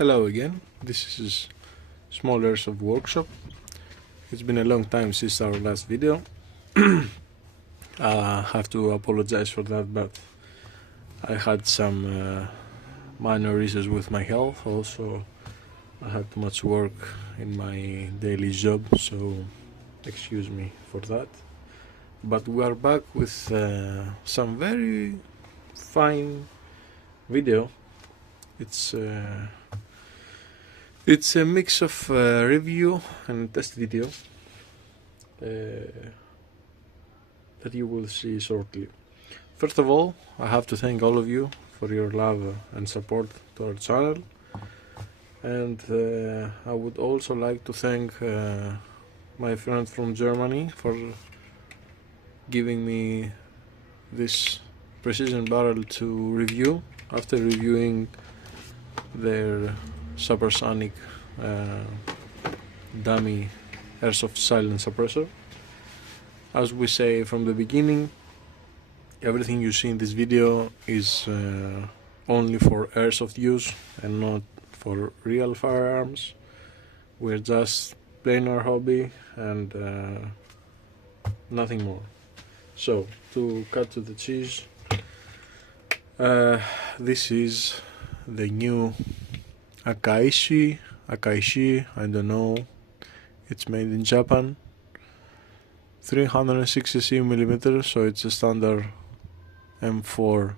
Hello again, this is Small Airsoft Workshop. It's been a long time since our last video. I have to apologize for that, but I had some minor issues with my health. Also, I had too much work in my daily job, so excuse me for that. But we are back with some very fine video. It's a mix of review and test video that you will see shortly. First of all, I have to thank all of you for your love and support to our channel, and I would also like to thank my friend from Germany for giving me this precision barrel to review after reviewing their supersonic dummy airsoft silent suppressor. As we say from the beginning, everything you see in this video is only for airsoft use and not for real firearms. We're just playing our hobby and nothing more. So, to cut to the cheese, this is the new Akaishi, I don't know, it's made in Japan, 360mm, so it's a standard M4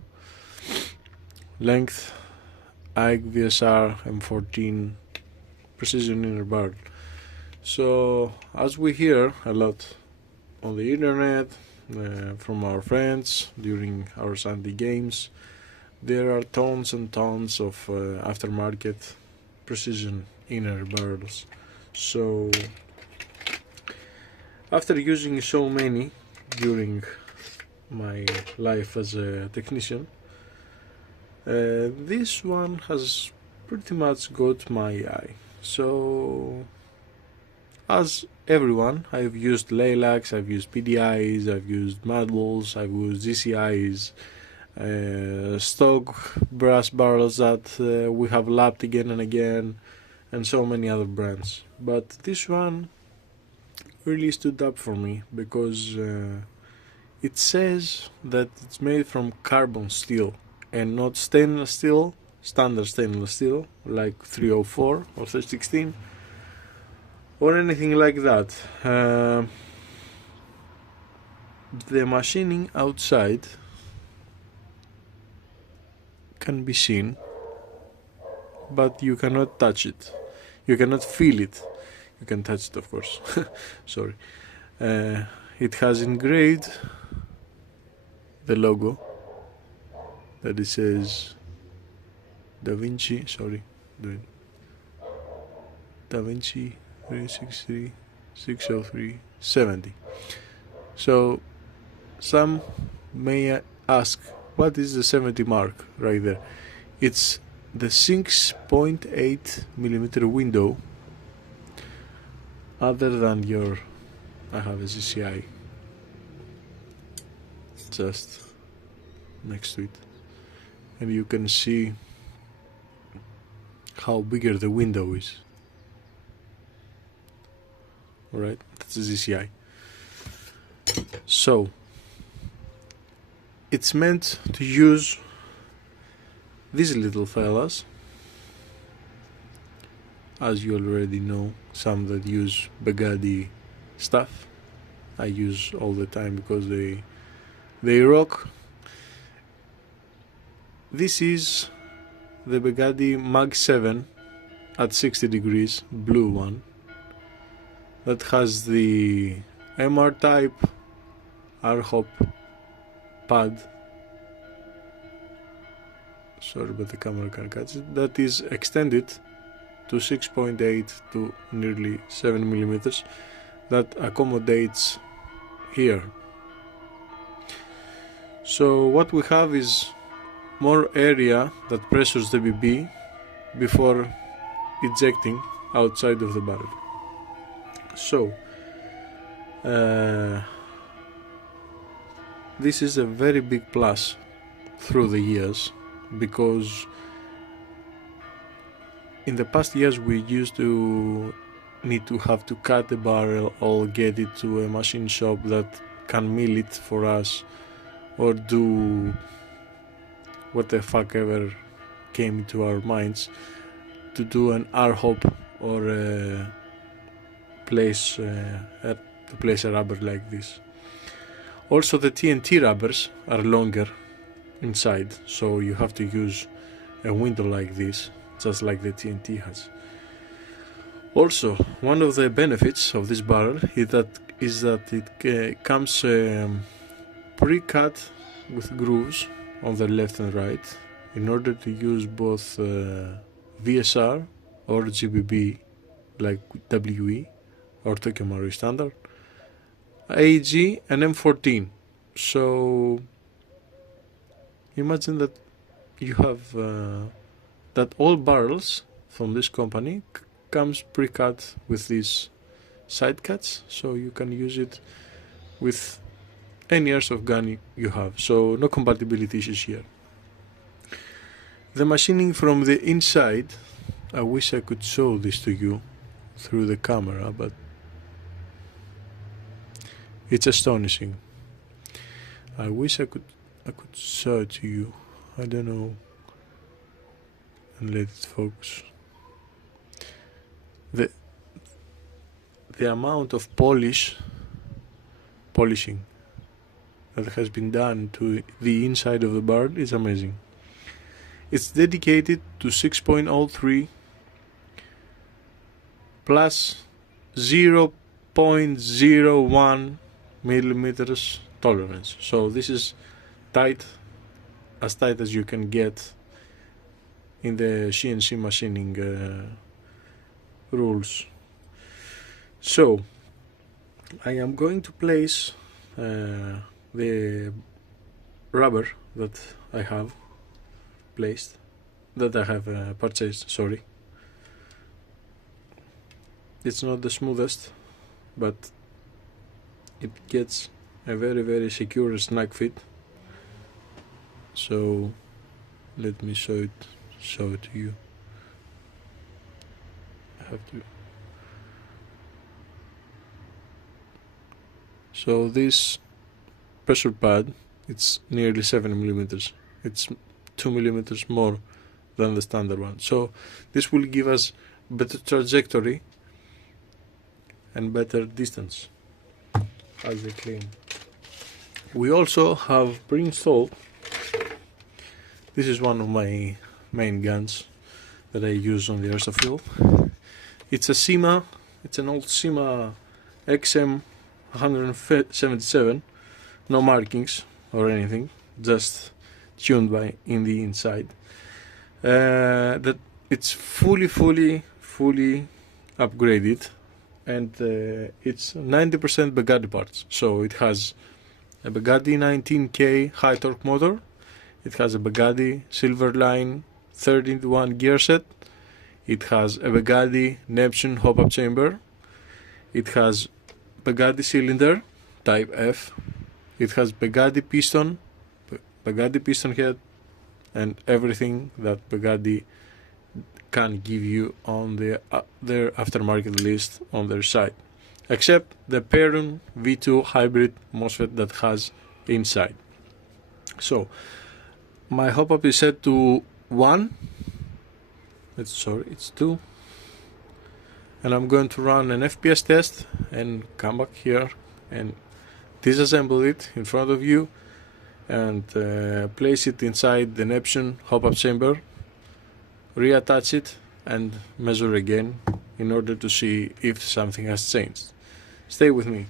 length, AEG VSR M14 precision inner barrel. So as we hear a lot on the internet from our friends during our Sunday games, there are tons and tons of aftermarket precision inner barrels. So after using so many during my life as a technician, this one has pretty much got my eye. So as everyone, I've used Lilacs, I've used PDIs, I've used Mad Bulls, I've used GCIs, stock brass barrels that we have lapped again and again, and so many other brands. But this one really stood up for me because it says that it's made from carbon steel and not stainless steel, standard stainless steel like 304 or 316 or anything like that. The machining outside can be seen, but you cannot touch it, you cannot feel it. You can touch it, of course. Sorry. It has engraved the logo that it says Da-Vinci, Da-Vinci 363 603 70. So some may ask, what is the 70 mark right there? It's the 6.8mm window. Other than your, I have a GCI just next to it, and you can see how bigger the window is. Alright, that's a GCI. So it's meant to use these little fellas, as you already know, some that use Begadi stuff. I use all the time because they rock. This is the Begadi Mag 7 at 60 degrees, blue one, that has the MR type R-hop pad. Sorry, but the camera can't catch it. That is extended to 6.8 to nearly 7mm, that accommodates here. So what we have is more area that pressures the BB before ejecting outside of the barrel. So this is a very big plus through the years, because in the past years we used to need to have to cut the barrel or get it to a machine shop that can mill it for us, or do what the fuck ever came into our minds to do an R-hop or to place a rubber like this. Also, the TNT rubbers are longer inside, so you have to use a window like this, just like the TNT has. Also, one of the benefits of this barrel is that it comes pre-cut with grooves on the left and right in order to use both VSR or GBB like WE or Tokyo Marui Standard, AEG and M14. So imagine that you have that all barrels from this company comes pre-cut with these side cuts, so you can use it with any airsoft gun you have, so no compatibility issues here. The machining from the inside, I wish I could show this to you through the camera, but it's astonishing. I wish I could show it to you. I don't know, and let it focus. The amount of polishing that has been done to the inside of the barrel is amazing. It's dedicated to 6.03 plus 0.01 millimeters tolerance. So this is tight, as tight as you can get in the CNC machining rules. So I am going to place the rubber that I have placed, that I have purchased, sorry. It's not the smoothest, but it gets a very, very secure snug fit. So let me show it to you. I have to. So this pressure pad, it's nearly 7 millimeters. It's 2 millimeters more than the standard one. So this will give us better trajectory and better distance as they claim. We also have pre-installed, this is one of my main guns that I use on the airsoft field. It's a SEMA, it's an old SEMA XM 177, no markings or anything, just tuned by in the inside. That it's fully upgraded, and it's 90% Begadi parts. So it has a Begadi 19K high torque motor, it has a Begadi Silverline 31 gear set, it has a Begadi Neptune hop-up chamber, it has Begadi cylinder type F, it has Begadi piston head, and everything that Begadi can give you on their aftermarket list on their site, except the Perun V2 hybrid MOSFET that has inside. So my hop-up is set to 1, it's 2, and I'm going to run an FPS test and come back here and disassemble it in front of you and place it inside the Neptune hop-up chamber, reattach it and measure again in order to see if something has changed. Stay with me.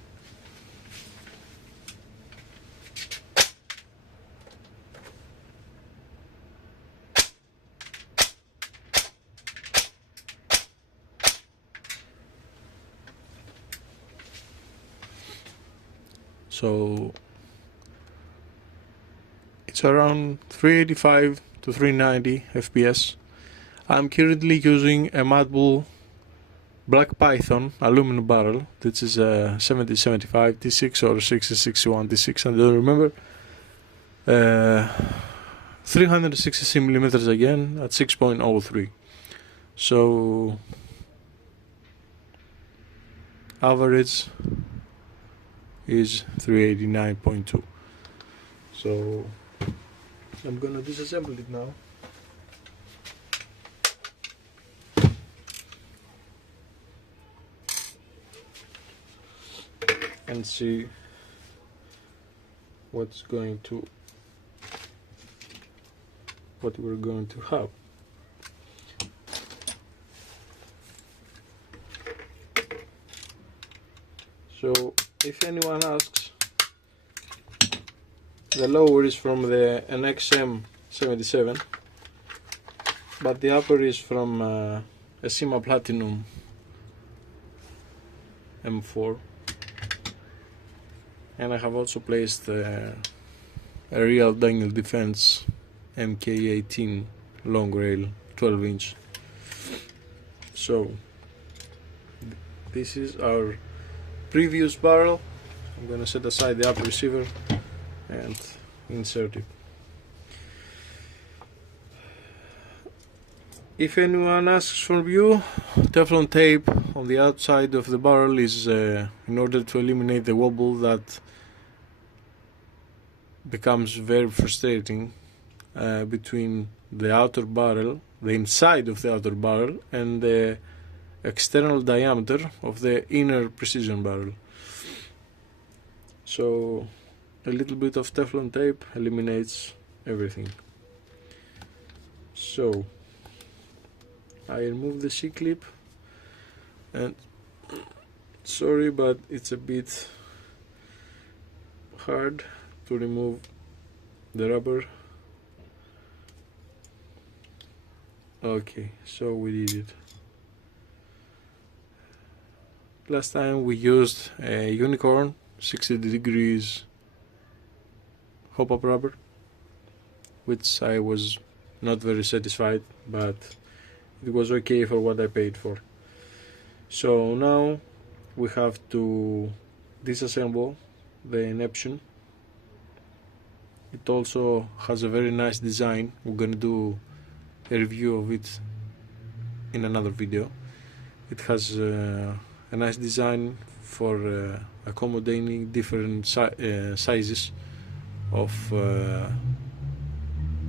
So it's around 385 to 390 FPS. I'm currently using a Mad Bull Black Python aluminum barrel. This is a 7075 D6 or 6061 D6, I don't remember. 366 millimeters again at 6.03. So average is 389.2. So I'm gonna disassemble it now. And see what we're going to have. So if anyone asks, the lower is from the NXM77, but the upper is from a Sima Platinum M4. And I have also placed a real Daniel Defense MK18 long rail 12-inch. So this is our previous barrel. I'm gonna set aside the upper receiver and insert it. If anyone asks from you, Teflon tape on the outside of the barrel is in order to eliminate the wobble that becomes very frustrating between the outer barrel, the inside of the outer barrel, and the external diameter of the inner precision barrel. So a little bit of Teflon tape eliminates everything. So I remove the C-clip, and sorry, but it's a bit hard to remove the rubber. Okay, so we did it. Last time we used a unicorn 60 degrees hop-up rubber, which I was not very satisfied, but it was okay for what I paid for. So now we have to disassemble the ineption. It also has a very nice design. We're gonna do a review of it in another video. It has a nice design for accommodating different sizes of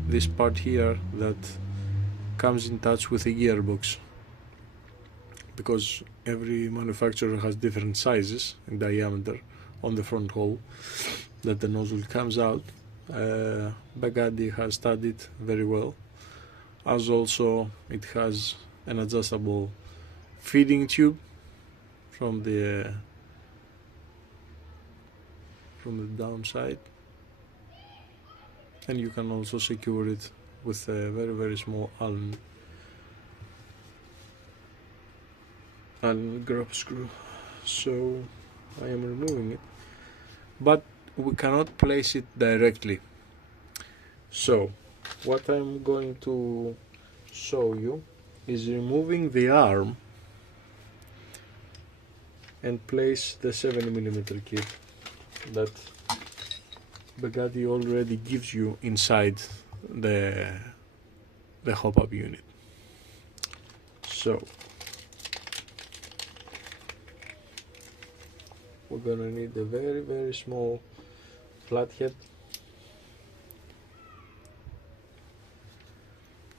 this part here that comes in touch with a gearbox, because every manufacturer has different sizes in diameter on the front hole that the nozzle comes out. Begadi has studied very well, as also it has an adjustable feeding tube from the downside, and you can also secure it with a very small Allen grub screw. So I am removing it, but we cannot place it directly. So what I'm going to show you is removing the arm and place the 70mm kit that Begadi already gives you inside the hop-up unit. So we're gonna need a very small flathead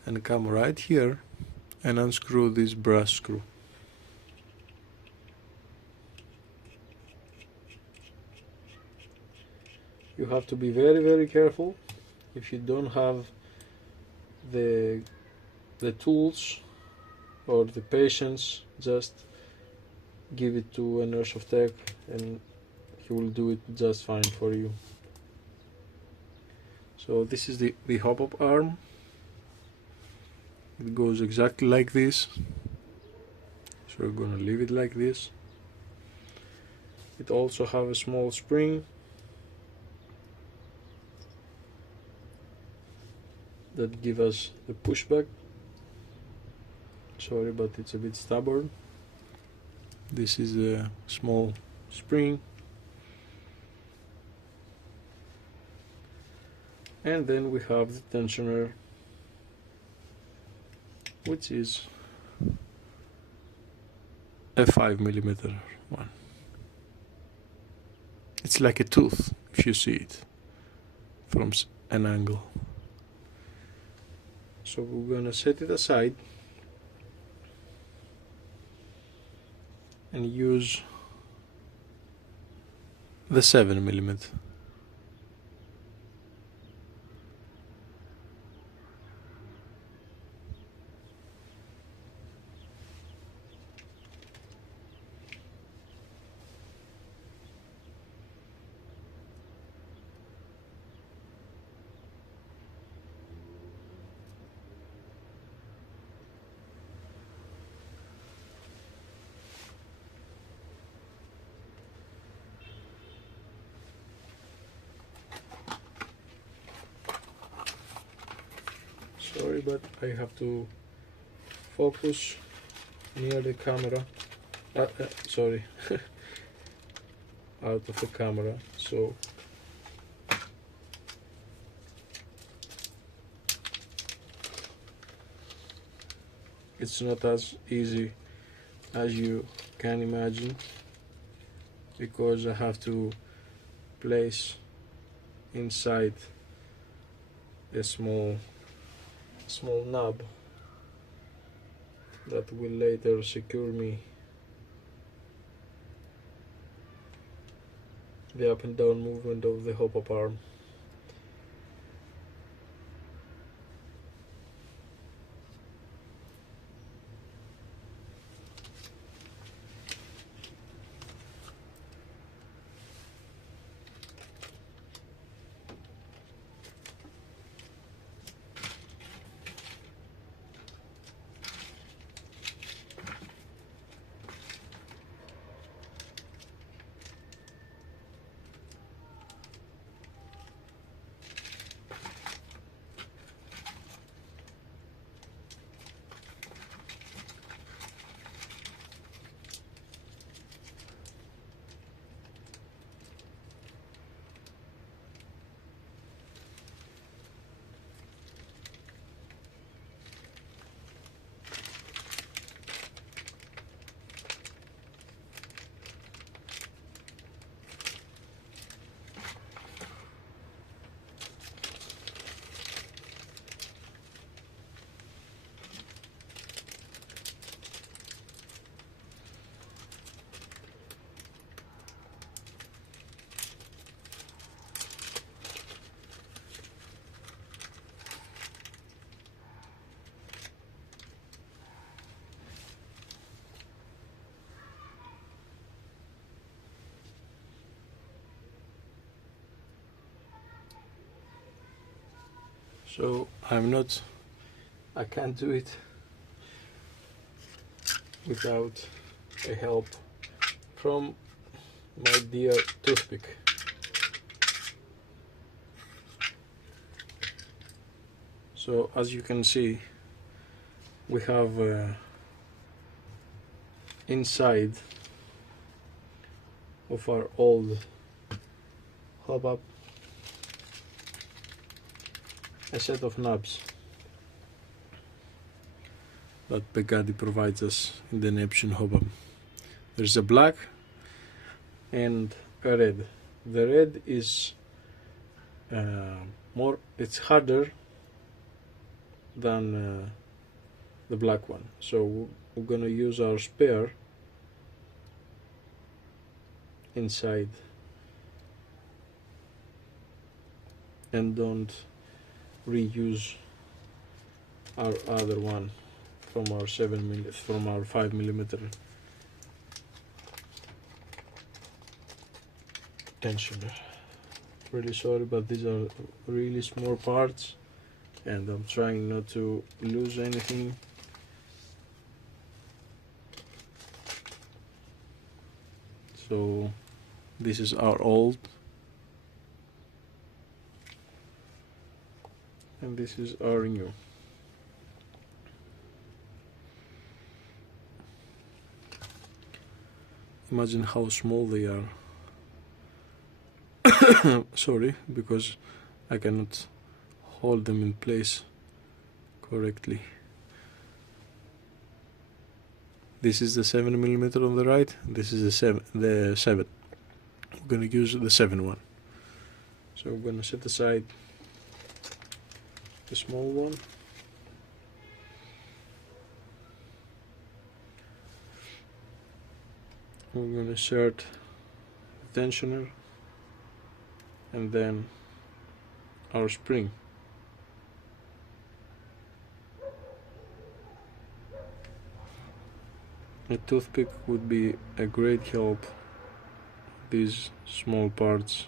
and come right here and unscrew this brass screw. You have to be very careful. If you don't have the tools or the patience, just give it to an Airsoft tech and he will do it just fine for you. So this is the hop-up arm. It goes exactly like this, so we're gonna leave it like this. It also have a small spring that give us the pushback. Sorry, but it's a bit stubborn. This is a small spring, and then we have the tensioner, which is a 5mm one. It's like a tooth if you see it from an angle. So we're gonna set it aside and use the 7mm. Sorry, but I have to focus near the camera. Sorry, out of the camera. So it's not as easy as you can imagine, because I have to place inside a small knob that will later secure me the up and down movement of the hop-up arm. So I can't do it without a help from my dear toothpick. So as you can see, we have inside of our old hop-up a set of knobs that Begadi provides us in the Neptune hop-up. There's a black and a red. The red is it's harder than the black one, so we're gonna use our spare inside and don't reuse our other one from our 5mm tensioner. Really sorry, but these are really small parts and I'm trying not to lose anything. So this is our old and this is our new. Imagine how small they are. Sorry, because I cannot hold them in place correctly. This is the 7mm on the right, this is the 7. We're gonna use the 7 one. So we're gonna set aside the small one. We're gonna insert the tensioner and then our spring. A toothpick would be a great help. These small parts.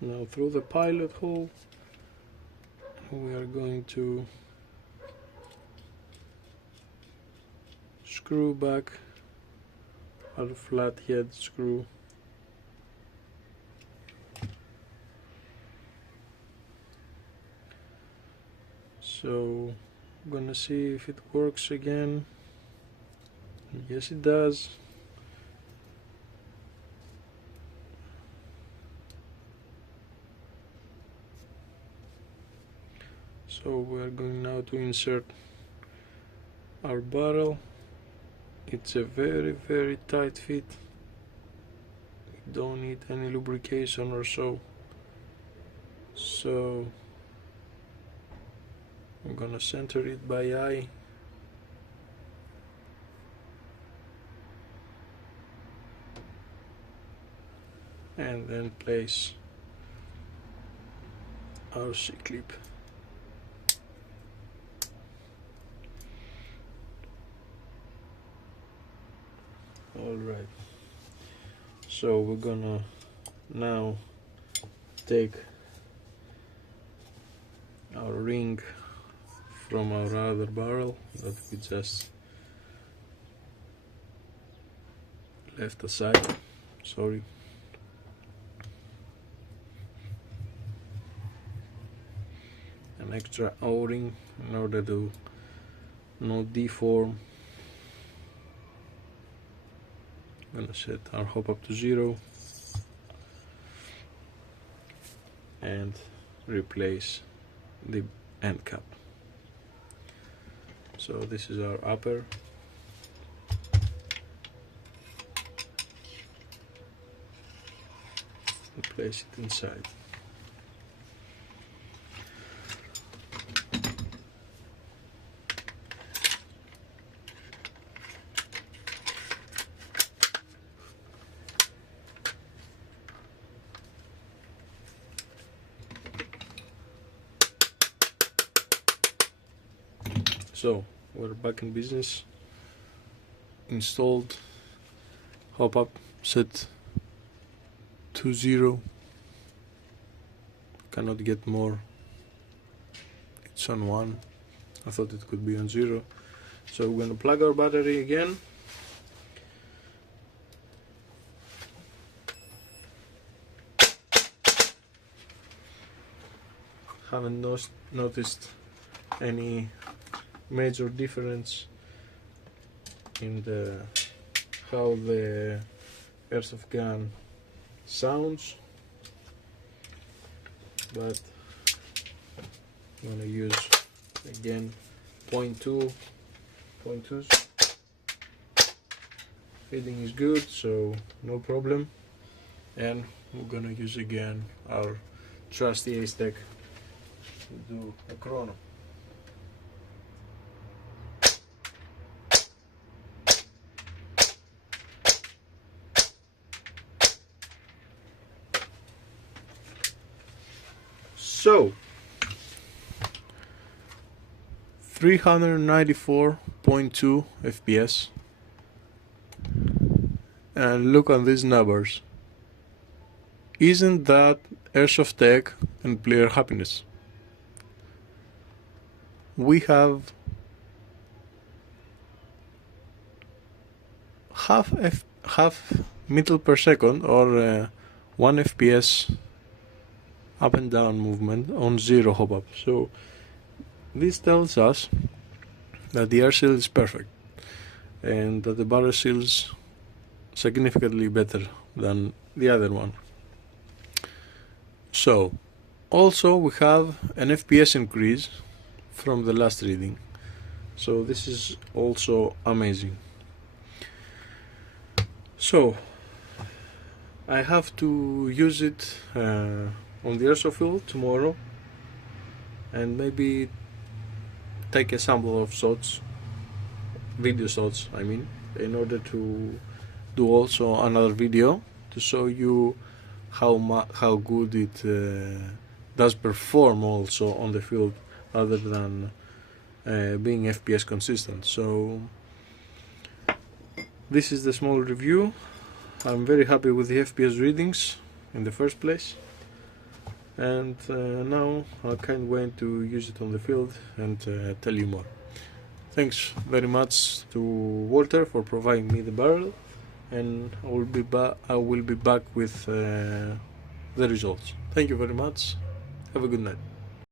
Now through the pilot hole we are going to screw back our flathead screw. So I'm gonna see if it works again. Yes, it does. So we are going now to insert our barrel. It's a very tight fit. We don't need any lubrication or so. So I'm gonna center it by eye. And then place our C-clip. Alright, so we're gonna now take our ring from our other barrel that we just left aside, sorry. An extra O-ring in order to not deform. I'm gonna set our hop up to 0 and replace the end cap. So this is our upper. Place it inside. So we're back in business. Installed, hop up set to 0. Cannot get more. It's on 1. I thought it could be on 0. So we're gonna plug our battery again. Haven't noticed any major difference in how the airsoft gun sounds, but I'm gonna use again 0.2. Feeding is good, so no problem. And we're gonna use again our trusty Ace-Tech to do a chrono. So 394.2 FPS, and look at these numbers. Isn't that Airsoft Tech and player happiness? We have half meter per second, or 1 FPS up and down movement on 0 hop up. So this tells us that the air seal is perfect and that the barrel seal is significantly better than the other one. So also we have an FPS increase from the last reading, so this is also amazing. So I have to use it on the airsoft field tomorrow and maybe take a sample of shots, video shots I mean, in order to do also another video to show you how good it does perform also on the field, other than being FPS consistent. So this is the small review. I'm very happy with the FPS readings in the first place, and now I can't wait to use it on the field and tell you more. Thanks very much to Walter for providing me the barrel, and I will be back with the results. Thank you very much. Have a good night.